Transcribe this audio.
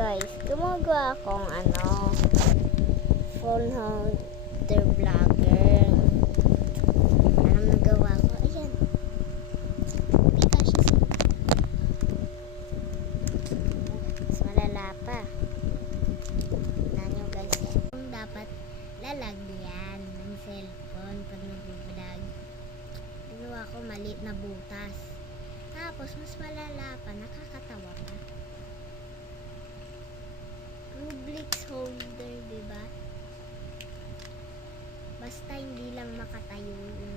guys, gumagawa akong phone holder vlogger. Anong nagawa ko? Ayan. Pika siya sa mas malala pa. Tignan nyo guys. Kung dapat lalagyan ng cellphone pag nag-vlog. Ginawa ko maliit na butas. Tapos mas malala pa, nakakatawa pa. Rublix holder, diba? Basta hindi lang makatayo yung